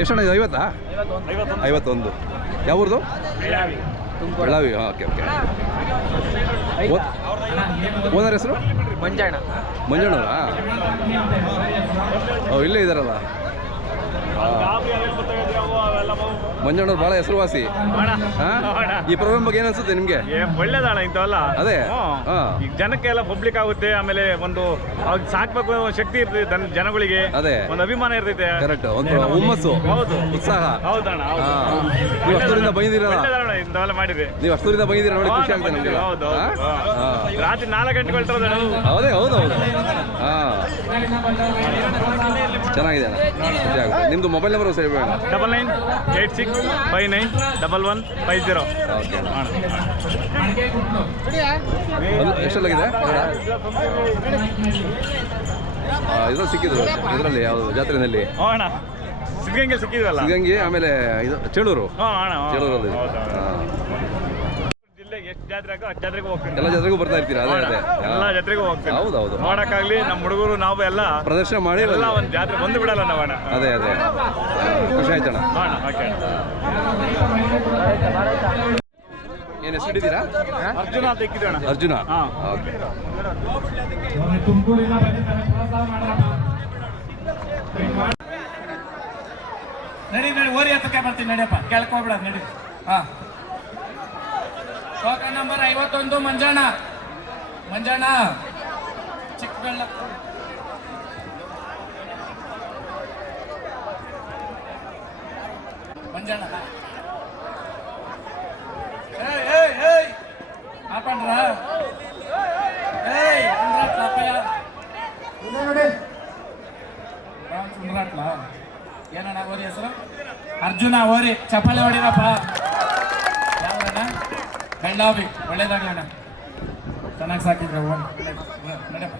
ಎಷ್ಟಣ್ಣ ಇದು ಐವತ್ತಾ? ಐವತ್ತೊಂದು. ಯಾವ್ದು ಬೆಳಾವಿ ಓಕೆ ಓಕೆ ಓನರ್ ಹೆಸರು? ಮಂಜಣ್ಣ. ಮಂಜಣ್ಣವರಾ? ಓ ಇಲ್ಲೇ ಇದ್ದಾರಲ್ಲ. ಮಂಜಣ್ಣವ್ರು ಬಹಳ ಹೆಸರುವಾಸಿ. ಈ ಪ್ರೋಗ್ರಾಮ್ ಬಗ್ಗೆ ಏನ್ ಅನ್ಸುತ್ತೆ ನಿಮ್ಗೆ? ಒಳ್ಳೇದಣ್ಣ ಇಂಥವಲ್ಲ. ಅದೇ? ಈಗ ಜನಕ್ಕೆಲ್ಲ ಪಬ್ಲಿಕ್ ಆಗುತ್ತೆ ಆಮೇಲೆ ಒಂದು ಅವ್ರಿಗೆ ಸಾಕ್ಬೇಕು ಶಕ್ತಿ ಇರ್ತದೆ ದನ್- ಜನಗಳಿಗೆ. ಅದೇ. ಒಂದು ಅಭಿಮಾನ ಇರ್ತೈತೆ. ಕರೆಕ್ಟ್ ಒಂದು ಹುಮ್ಮಸ್ಸು. ಹೌದು. ಉತ್ಸಾಹ. ಹೌದಣ್ಣ ಹೌದು. ಹಾಂ. ನೀವು ಅಷ್ಟೂರಿಂದ ಬಂದಿದ್ದೀರಲ್ಲ? ಒಳ್ಳೇದಣ್ಣ ಇಂಥವೆಲ್ಲ ಮಾಡಿದೆ ನೀವು ಅಷ್ಟರಿಂದ ಬಂದಿದ್ದೀರ ನೋಡಿ ಖುಷಿ ಆಗ್ತದೆ ನಮಗೆ. ಹೌದು ಹೌದು. ರಾತ್ರಿ ನಾಲ್ಕು ಗಂಟೆಗೆ ಹೊರಟೋದಣ್ಣ. ಹೌದೇ ಹೌದು ಹೌದು. ಹಾಂ. ಚೆನ್ನಾಗಿದೆ ಅಣ್ಣ. ನಿಮ್ಮದು ಮೊಬೈಲ್ ನಂಬರ್ ಸರಿ ಬೇಡ double nine eight six five nine double one five zero. Okay. ಎಷ್ಟಲ್ಲಾಗಿದೆ ಇದ್ರಲ್ಲಿ ಸಿಕ್ಕಿದ್ರು. ಇದರಲ್ಲಿ ಯಾವುದು ಜಾತ್ರೆನಲ್ಲಿ? ಹ್ಞೂ ಅಣ್ಣ. ಸಿದ್ಧಗಂಗೆ ಸಿಕ್ಕಿದ್ವಲ್ಲ? ಸಿಗಂಗಿ ಆಮೇಲೆ ಇದು ಚೇಳೂರು. ಚೇಳೂರಲ್ಲಿ. ಹೌದು, ಹೌದು. ಹಾಂ. ಜಾತ್ರೆ ಆಗೋ ಅಷ್ಟು ಜಾತ್ರೆಗೂ ಹೋಗ್ತೀನಿ ಎಲ್ಲ ಜಾತ್ರೆಗೂ ಬರ್ತಾ ಇರ್ತೀರಾ? ಅದೇ ಅದೇ. ಎಲ್ಲ ಜಾತ್ರೆಗೂ ಹೋಗ್ತೀನಿ ಹೌದು ಹೌದು ನೋಡಕ್ಕಾಗ್ಲಿ ನಮ್ಮ ಹುಡುಗರು ನಾವು ಎಲ್ಲ ಪ್ರದರ್ಶನ ಮಾಡಿ ಎಲ್ಲ ಒಂದು ಜಾತ್ರೆ ಬಂದು ಬಿಡಲ್ಲ ನಾವು ಅಣ್ಣ. ಅದೇ ಅದೇ. ಖುಷಿ ಆಯ್ತಣ್ಣ ಅಣ್ಣ. ಓಕೆ ಏನು ಹೆಸರು ಹಿಡಿತೀರಾ ಅರ್ಜುನ ಅಂತ ಇಕ್ಕಿದ್ವಿ ಅರ್ಜುನ? ಹಾ. ಓಕೆ. ನಡಿ ನಡಿ ಓರಿ ಹತ್ತಕ್ಕೆ ಬರ್ತೀನಿ ನಡಿಯಪ್ಪ. ಕೇಳ್ಕೊಬಿಡ ನಡಿ. ಹಾ. ಟೋಕನ್ ನಂಬರ್ ಐವತ್ತೊಂದು ಮಂಜಣ್ಣ. ಮಂಜಣ್ಣ ಚಿಕ್ಕಬಳ್ಳ ಮಂಜಣ್ಣ. ಏಯ್ ಏಯ್ ಏಯ್. ಆಪಣ್ರ ಏಯ್ ಅಂದ್ರಾಟ್ಲ ಅಪ್ಪಯ್ಯ. ರಾಮ್ ಸುಂದ್ರಾಟ್ಲ. ಏನಣ್ಣ ಓರಿ ಹೆಸರು? ಅರ್ಜುನ ಓರಿ ಚಪ್ಪಾಳೆ ಹೊಡಿರಪ್ಪ. ಕಂಡ್ ಲವ್ ಯು ಒಳ್ಳೇದಾಗಲಿ ಅಣ್ಣ. ಚೆನ್ನಾಗಿ ಸಾಕಿದ್ರೆ ನಡೆಯಪ್ಪ